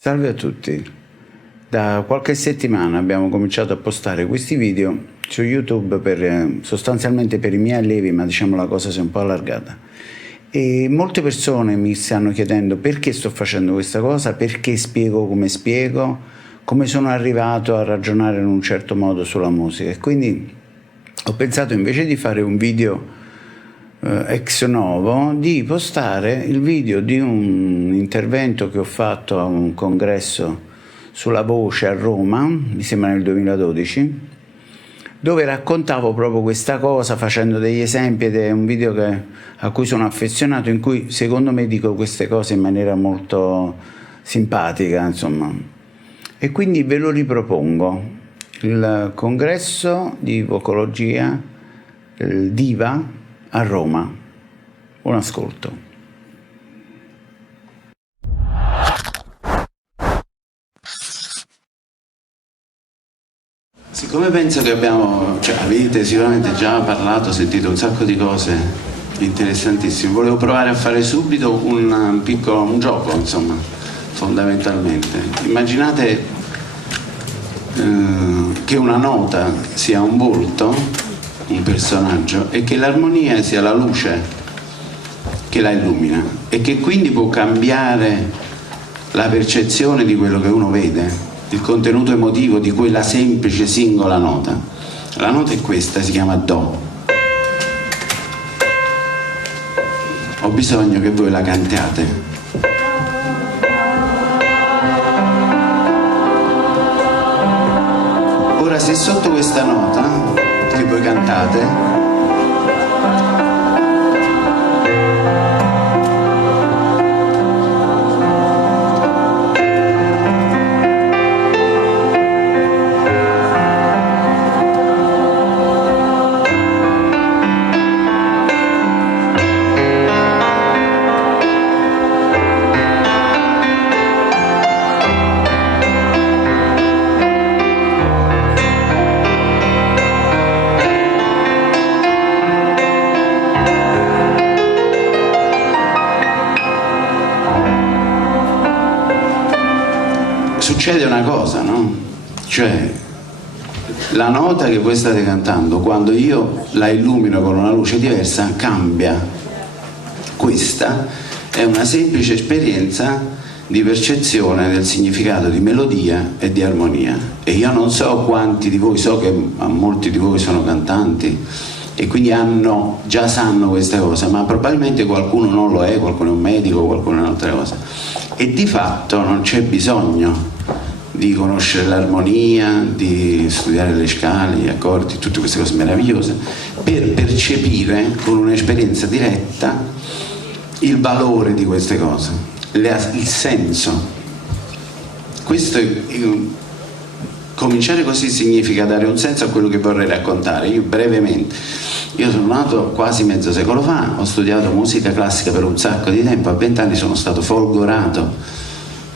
Salve a tutti. Da qualche settimana abbiamo cominciato a postare questi video su YouTube sostanzialmente per i miei allievi, ma diciamo la cosa si è un po' allargata. E molte persone mi stanno chiedendo perché sto facendo questa cosa, perché spiego, come sono arrivato a ragionare in un certo modo sulla musica. E quindi ho pensato, invece di fare un video ex novo, di postare il video di un intervento che ho fatto a un congresso sulla voce a Roma, mi sembra nel 2012, dove raccontavo proprio questa cosa facendo degli esempi, ed è un video a cui sono affezionato, in cui secondo me dico queste cose in maniera molto simpatica, insomma. E quindi ve lo ripropongo, il congresso di vocologia, il Diva, a Roma. Un ascolto. Siccome penso che avete sicuramente già parlato, sentito un sacco di cose interessantissime, volevo provare a fare subito un gioco, insomma, fondamentalmente. Immaginate che una nota sia un volto, un personaggio, e che l'armonia sia la luce che la illumina, e che quindi può cambiare la percezione di quello che uno vede, il contenuto emotivo di quella semplice singola nota. La nota è questa, si chiama Do. Ho bisogno che voi la cantiate. Ora, se sotto questa nota che voi cantate succede una cosa, no? Cioè, la nota che voi state cantando, quando io la illumino con una luce diversa, cambia. Questa è una semplice esperienza di percezione del significato di melodia e di armonia. E io non so quanti di voi, so che molti di voi sono cantanti e quindi già sanno queste cose, ma probabilmente qualcuno non lo è, qualcuno è un medico, qualcuno è un'altra cosa. E di fatto non c'è bisogno di conoscere l'armonia, di studiare le scale, gli accordi, tutte queste cose meravigliose, per percepire con un'esperienza diretta il valore di queste cose, il senso. Cominciare così significa dare un senso a quello che vorrei raccontare. Io sono nato quasi mezzo secolo fa, ho studiato musica classica per un sacco di tempo, a 20 anni sono stato folgorato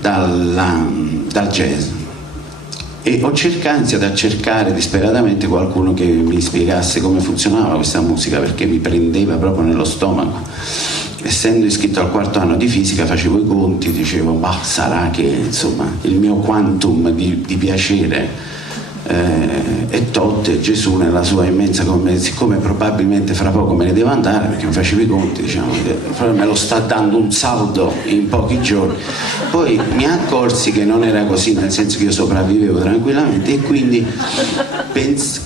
dal jazz e ho iniziato a cercare disperatamente qualcuno che mi spiegasse come funzionava questa musica, perché mi prendeva proprio nello stomaco. Essendo iscritto al 4º anno di fisica, facevo i conti, dicevo, ma sarà che insomma il mio quantum di piacere è tot, e Gesù nella sua immensa, siccome probabilmente fra poco me ne devo andare, perché mi facevo i conti, diciamo, me lo sta dando un saldo in pochi giorni. Poi mi accorsi che non era così, nel senso che io sopravvivevo tranquillamente, e quindi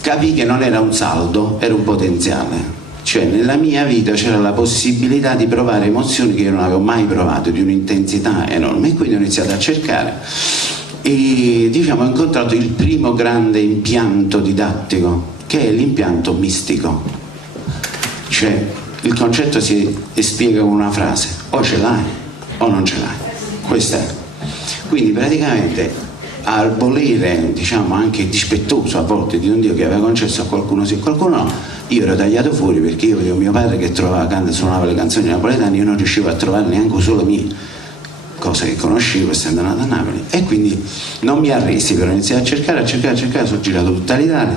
capii che non era un saldo, era un potenziale. Cioè, nella mia vita c'era la possibilità di provare emozioni che io non avevo mai provato, di un'intensità enorme, e quindi ho iniziato a cercare e diciamo ho incontrato il primo grande impianto didattico, che è l'impianto mistico. Cioè, il concetto si spiega con una frase: o ce l'hai o non ce l'hai. Questa è. Quindi praticamente, al volere, diciamo, anche dispettoso a volte di un Dio che aveva concesso a qualcuno sì e a qualcuno no, io ero tagliato fuori, perché io vedevo mio padre che suonava le canzoni napoletane, io non riuscivo a trovare neanche un solo mio, cosa che conoscevo essendo nato a Napoli, e quindi non mi arresi, però iniziai a cercare, sono girato tutta l'Italia.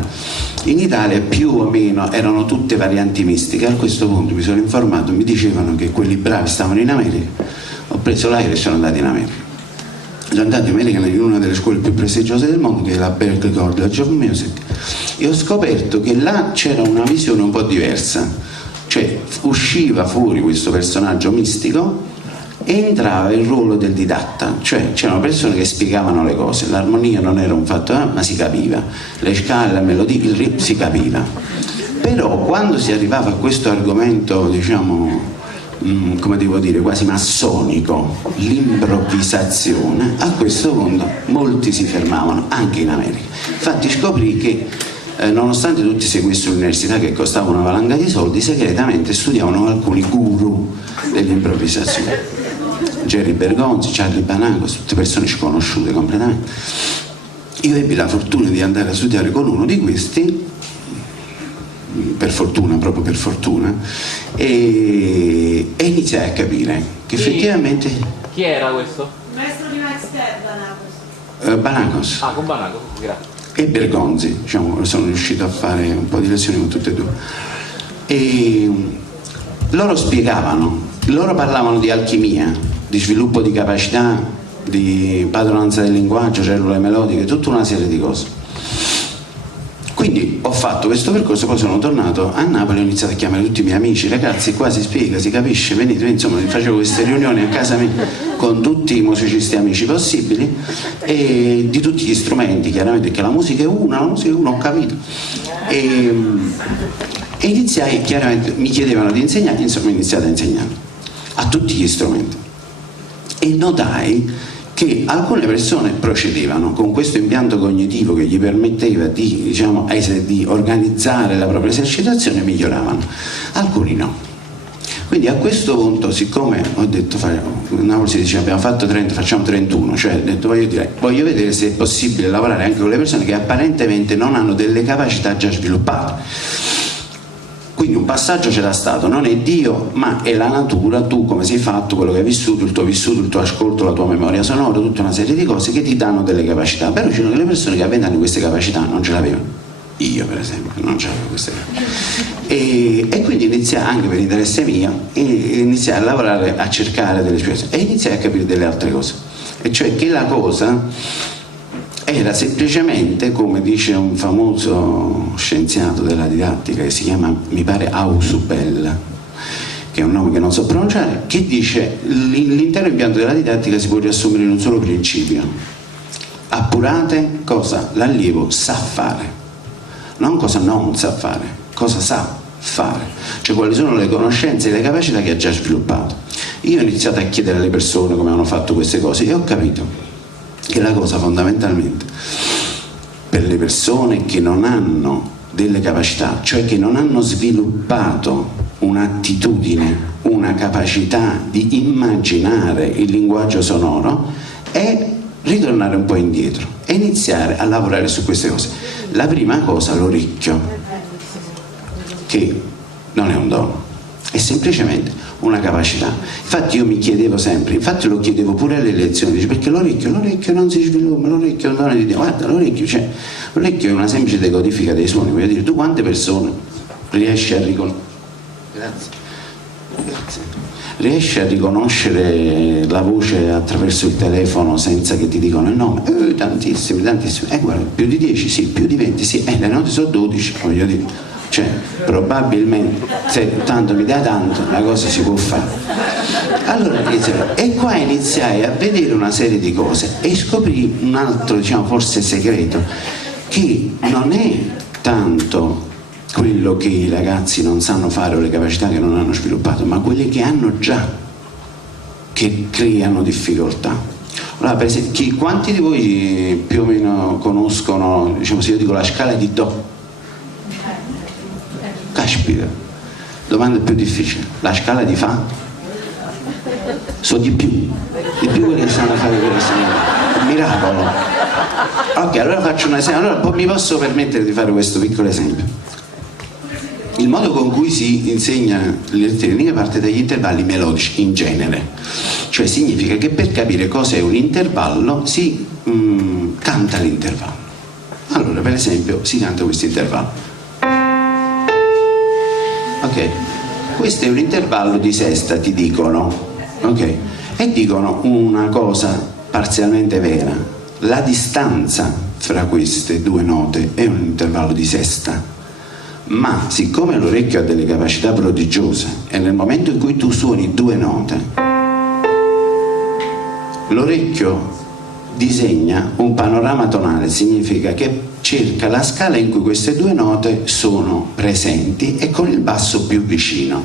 In Italia più o meno erano tutte varianti mistiche. A questo punto mi sono informato, mi dicevano che quelli bravi stavano in America, ho preso l'aereo e sono andato in America. sono andato in America in una delle scuole più prestigiose del mondo, che è la Berklee College of Music, e ho scoperto che là c'era una visione un po' diversa, cioè usciva fuori questo personaggio mistico e entrava il ruolo del didatta, cioè c'erano persone che spiegavano le cose, l'armonia non era un fatto, ma si capiva, le scale, la melodia, il ritmo si capiva. Però quando si arrivava a questo argomento, diciamo, come devo dire, quasi massonico, l'improvvisazione, a questo punto molti si fermavano, anche in America. Infatti scoprì che nonostante tutti seguissero l'università che costava una valanga di soldi, segretamente studiavano alcuni guru dell'improvvisazione. Jerry Bergonzi, Charlie Banacos, tutte persone sconosciute completamente. Io ebbi la fortuna di andare a studiare con uno di questi, per fortuna, proprio per fortuna, e iniziai a capire che effettivamente... Chi era questo? Il maestro di Max Ter, Banacos. Banacos. Ah, con Banacos, grazie. E Bergonzi, diciamo, sono riuscito a fare un po' di lezioni con tutte e due. E loro spiegavano, loro parlavano di alchimia, di sviluppo di capacità, di padronanza del linguaggio, cellule melodiche, tutta una serie di cose. Quindi ho fatto questo percorso, poi sono tornato a Napoli e ho iniziato a chiamare tutti i miei amici, ragazzi, qua si spiega, si capisce, venite, insomma, facevo queste riunioni a casa mia con tutti i musicisti amici possibili e di tutti gli strumenti, chiaramente, perché la musica è una, ho capito. E iniziai, chiaramente, mi chiedevano di insegnare, insomma ho iniziato a insegnare a tutti gli strumenti. E notai che alcune persone procedevano con questo impianto cognitivo che gli permetteva di, diciamo, di organizzare la propria esercitazione, miglioravano, alcuni no. Quindi a questo punto, siccome ho detto, Napoli si dice abbiamo fatto 30, facciamo 31, cioè ho detto voglio vedere se è possibile lavorare anche con le persone che apparentemente non hanno delle capacità già sviluppate. Quindi un passaggio c'era stato, non è Dio ma è la natura, tu come sei fatto, quello che hai vissuto, il tuo ascolto, la tua memoria sonora, tutta una serie di cose che ti danno delle capacità. Però ci sono delle persone che a 20 anni queste capacità non ce l'avevano, io per esempio non ce l'avevo queste capacità, e quindi iniziai, anche per interesse mio, iniziai a lavorare, a cercare delle spiegazioni e iniziai a capire delle altre cose, e cioè che la cosa era semplicemente, come dice un famoso scienziato della didattica che si chiama, mi pare, Ausubel, che è un nome che non so pronunciare, che dice l'intero impianto della didattica si può riassumere in un solo principio: appurate cosa l'allievo sa fare, non cosa non sa fare, cosa sa fare, cioè quali sono le conoscenze e le capacità che ha già sviluppato. Io ho iniziato a chiedere alle persone come hanno fatto queste cose e ho capito che la cosa fondamentalmente per le persone che non hanno delle capacità, cioè che non hanno sviluppato un'attitudine, una capacità di immaginare il linguaggio sonoro, è ritornare un po' indietro e iniziare a lavorare su queste cose. La prima cosa, l'orecchio, che non è un dono, è semplicemente una capacità. Infatti io mi chiedevo sempre, infatti lo chiedevo pure alle lezioni, dice, perché l'orecchio non si sviluppa, l'orecchio è un dono di Dio. Guarda, l'orecchio è una semplice decodifica dei suoni. Voglio dire, tu quante persone riesci a riesci a riconoscere la voce attraverso il telefono senza che ti dicano il nome? Tantissimi, guarda, più di 10, sì, più di 20, sì, le note sono 12, voglio dire. Cioè, probabilmente, se tanto mi dai tanto, la cosa si può fare. Allora, e qua iniziai a vedere una serie di cose e scoprì un altro, diciamo, forse segreto, che non è tanto quello che i ragazzi non sanno fare o le capacità che non hanno sviluppato, ma quelle che hanno già, che creano difficoltà. Allora, per esempio, quanti di voi più o meno conoscono, diciamo, se io dico la scala di Do? Caspita, domanda più difficile. La scala di Fa? So di più quelli che sanno fare questo, un miracolo. Ok, allora faccio un esempio, allora mi posso permettere di fare questo piccolo esempio. Il modo con cui si insegna l'elettronica parte dagli intervalli melodici in genere, cioè significa che per capire cos'è un intervallo si canta l'intervallo. Allora, per esempio, si canta questo intervallo. Ok, questo è un intervallo di sesta, ti dicono, ok, e dicono una cosa parzialmente vera. La distanza fra queste due note è un intervallo di sesta, ma siccome l'orecchio ha delle capacità prodigiose e nel momento in cui tu suoni due note, l'orecchio disegna un panorama tonale, significa che cerca la scala in cui queste due note sono presenti e con il basso più vicino.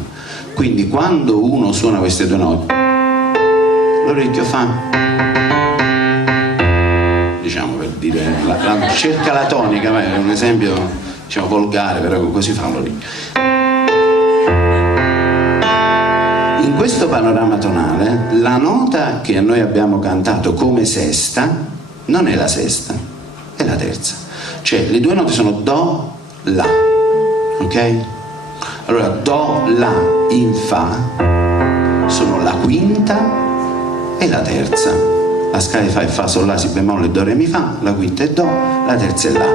Quindi quando uno suona queste due note, l'orecchio fa, diciamo, per dire, cerca la tonica, ma è un esempio, diciamo, volgare, però così fa l'orecchio. In questo panorama tonale la nota che noi abbiamo cantato come sesta non è la sesta, è la terza. Cioè le due note sono do, la, ok? Allora do, la in fa sono la quinta e la terza. La scala di fa e fa, sol, la, si bemolle, do, re, mi, fa, la quinta è do, la terza è la.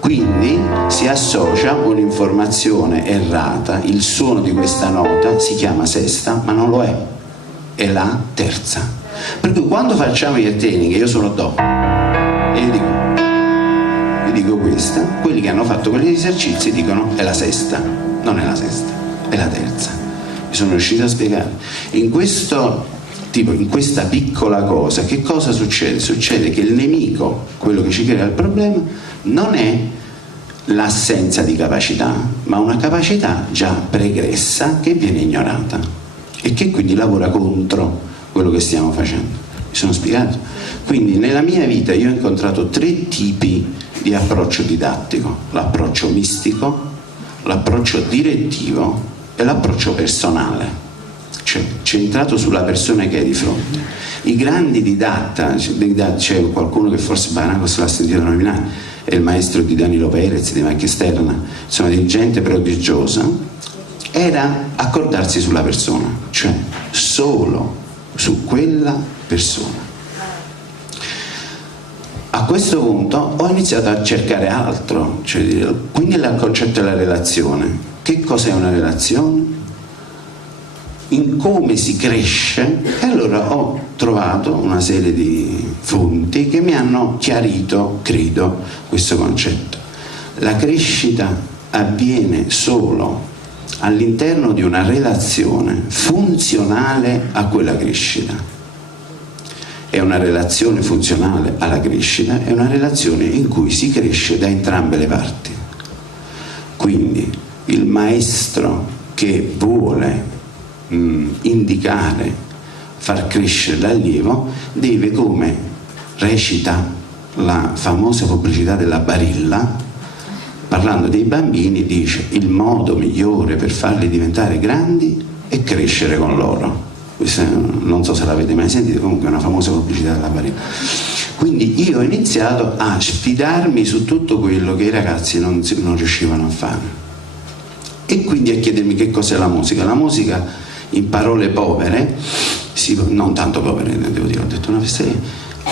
Quindi si associa un'informazione errata, il suono di questa nota si chiama sesta ma non lo è la terza. Per cui quando facciamo gli attaining, io sono do e io dico questa, quelli che hanno fatto quegli esercizi dicono è la sesta, non è la sesta, è la terza. Mi sono riuscito a spiegare. In questo tipo, in questa piccola cosa, che cosa succede? Succede che il nemico, quello che ci crea il problema, non è l'assenza di capacità, ma una capacità già pregressa che viene ignorata e che quindi lavora contro quello che stiamo facendo. Mi sono spiegato? Quindi nella mia vita io ho incontrato 3 tipi di approccio didattico: l'approccio mistico, l'approccio direttivo e l'approccio personale, cioè centrato sulla persona che hai di fronte. I grandi didatta, c'è qualcuno che forse Banacos l'ha sentito nominare, è il maestro di Danilo Perez, di Macchia Esterna, insomma di gente prodigiosa, era accordarsi sulla persona, cioè solo su quella persona. A questo punto ho iniziato a cercare altro, cioè, quindi il concetto della relazione. Che cos'è una relazione? In come si cresce, e allora ho trovato una serie di fonti che mi hanno chiarito, credo, questo concetto. La crescita avviene solo all'interno di una relazione funzionale a quella crescita. È una relazione funzionale alla crescita, è una relazione in cui si cresce da entrambe le parti. Quindi il maestro che vuole indicare, far crescere l'allievo, deve, come recita la famosa pubblicità della Barilla, parlando dei bambini, dice: il modo migliore per farli diventare grandi è crescere con loro. Questa, non so se l'avete mai sentito, comunque è una famosa pubblicità della Barilla. Quindi io ho iniziato a sfidarmi su tutto quello che i ragazzi non riuscivano a fare, e quindi a chiedermi che cos'è la musica. La musica, in parole povere, non tanto povere, devo dire, ho detto una fesseria,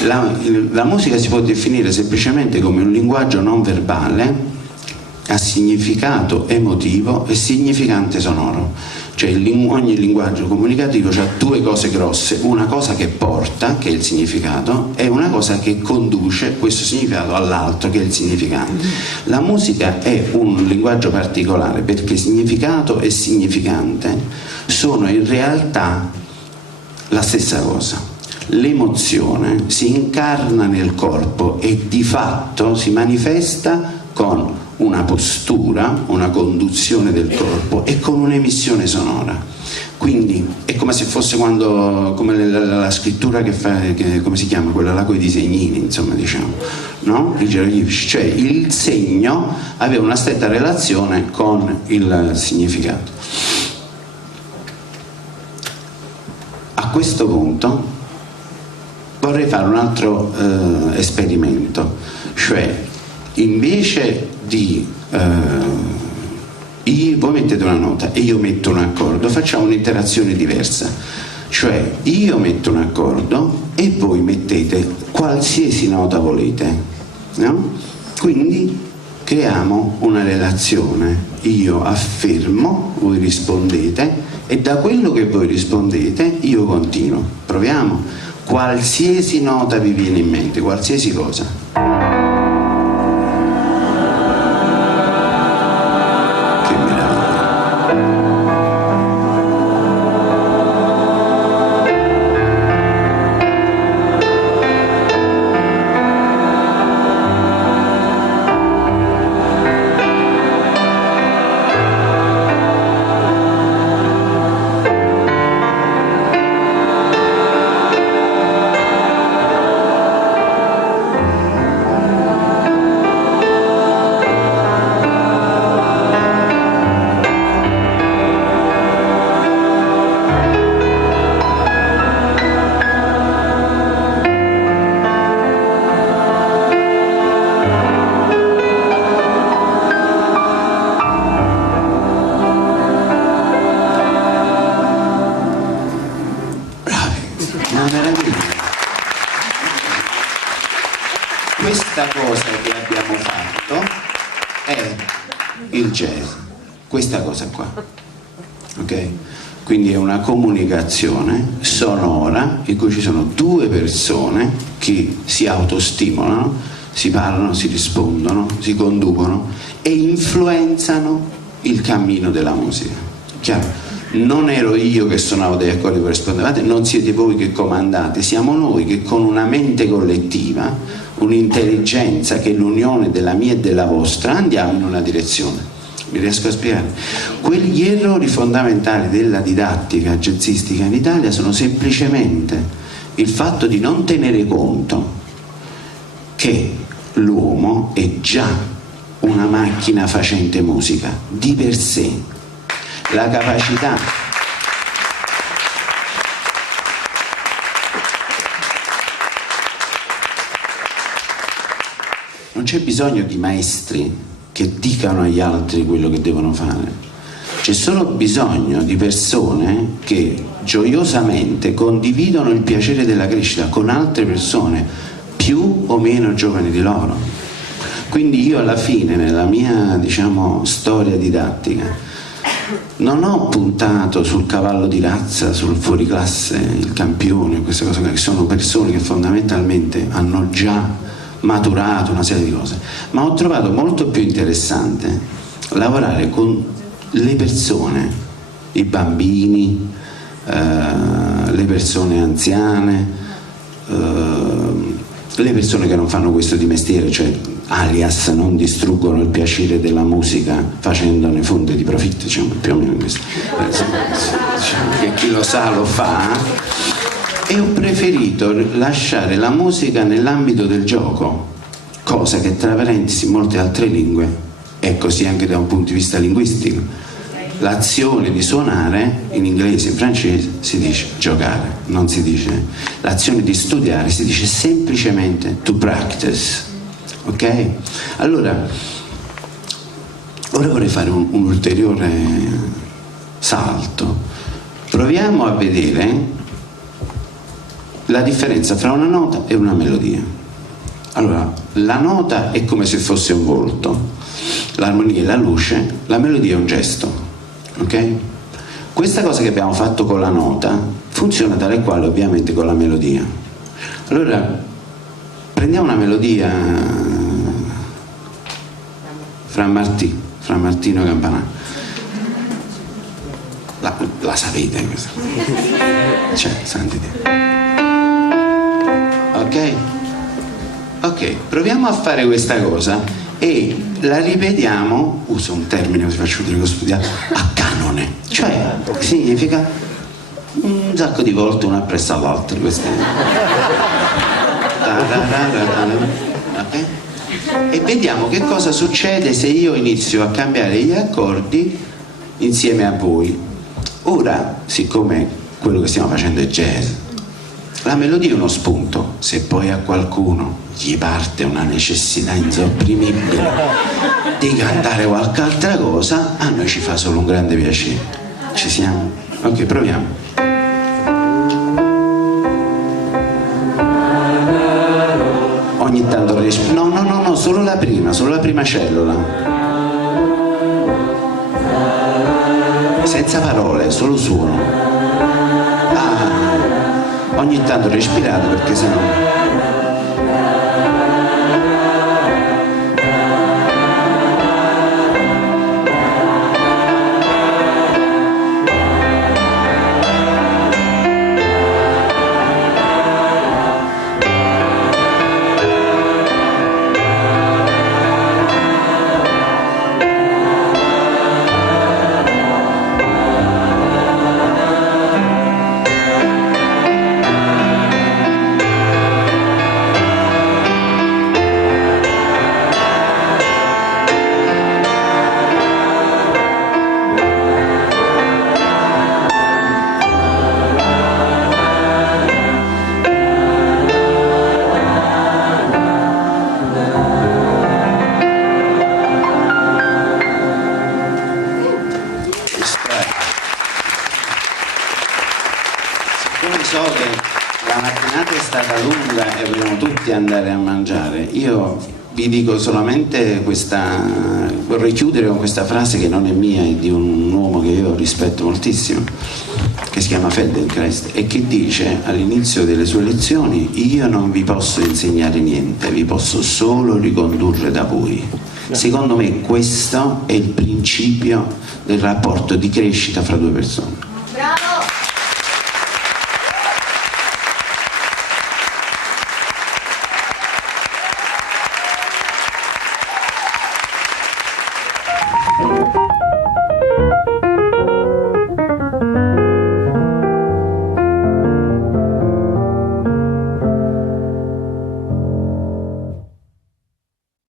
la musica si può definire semplicemente come un linguaggio non verbale a significato emotivo e significante sonoro. Cioè ogni linguaggio comunicativo ha 2 cose grosse: una cosa che porta, che è il significato, e una cosa che conduce questo significato all'altro, che è il significante. La musica è un linguaggio particolare perché significato e significante sono in realtà la stessa cosa. L'emozione si incarna nel corpo e di fatto si manifesta con una postura, una conduzione del corpo e con un'emissione sonora. Quindi è come se fosse come la scrittura che fa, come si chiama, quella là con i disegnini, insomma, diciamo, no? I geroglifici, cioè il segno aveva una stretta relazione con il significato. A questo punto vorrei fare un altro esperimento, cioè invece di voi mettete una nota e io metto un accordo, facciamo un'interazione diversa, cioè io metto un accordo e voi mettete qualsiasi nota volete, no? Quindi creiamo una relazione, io affermo, voi rispondete e da quello che voi rispondete io continuo. Proviamo. qualsiasi nota vi viene in mente, qualsiasi cosa. Questa cosa che abbiamo fatto è il jazz, questa cosa qua, ok? Quindi è una comunicazione sonora in cui ci sono due persone che si autostimolano, si parlano, si rispondono, si conducono e influenzano il cammino della musica. Chiaro? Non ero io che suonavo degli accordi per rispondevate, non siete voi che comandate, siamo noi che con una mente collettiva, un'intelligenza che è l'unione della mia e della vostra, andiamo in una direzione. Mi riesco a spiegare? Quegli errori fondamentali della didattica jazzistica in Italia sono semplicemente il fatto di non tenere conto che l'uomo è già una macchina facente musica di per sé. La capacità non c'è bisogno di maestri che dicano agli altri quello che devono fare, c'è solo bisogno di persone che gioiosamente condividono il piacere della crescita con altre persone più o meno giovani di loro. Quindi io alla fine nella mia, diciamo, storia didattica non ho puntato sul cavallo di razza, sul fuoriclasse, il campione, queste cose che sono persone che fondamentalmente hanno già maturato una serie di cose, ma ho trovato molto più interessante lavorare con le persone, i bambini, le persone anziane, le persone che non fanno questo di mestiere, cioè alias non distruggono il piacere della musica facendone fonte di profitto, diciamo, più o meno questo, diciamo che chi lo sa lo fa, e ho preferito lasciare la musica nell'ambito del gioco, cosa che tra parentesi in molte altre lingue è così anche da un punto di vista linguistico. L'azione di suonare in inglese e in francese si dice giocare, non si dice. L'azione di studiare si dice semplicemente to practice, ok? Allora ora vorrei fare un ulteriore salto. Proviamo a vedere la differenza fra una nota e una melodia. Allora, la nota è come se fosse un volto, l'armonia è la luce, la melodia è un gesto. Ok? Questa cosa che abbiamo fatto con la nota funziona tale e quale ovviamente con la melodia. Allora prendiamo una melodia fra Martino Campanà, la sapete questa? Cioè, sentite. Ok, proviamo a fare questa cosa e la ripetiamo, uso un termine che faccio vedere che ho studiato, a canone, cioè significa un sacco di volte uno appresso all'altro, okay? E vediamo che cosa succede se io inizio a cambiare gli accordi insieme a voi. Ora, siccome quello che stiamo facendo è jazz, la melodia è uno spunto, se poi a qualcuno gli parte una necessità insopprimibile di cantare qualche altra cosa, a noi ci fa solo un grande piacere. Ci siamo? Ok, proviamo. Ogni tanto riesco. No, solo la prima cellula. Senza parole, solo suono. Ogni tanto respirate perché sennò... Siccome so che la mattinata è stata lunga e vogliamo tutti andare a mangiare, io vi dico solamente questa, vorrei chiudere con questa frase che non è mia, è di un uomo che io rispetto moltissimo, che si chiama Feldenkrais, e che dice all'inizio delle sue lezioni: io non vi posso insegnare niente, vi posso solo ricondurre da voi. Secondo me questo è il principio del rapporto di crescita fra due persone. Bravo!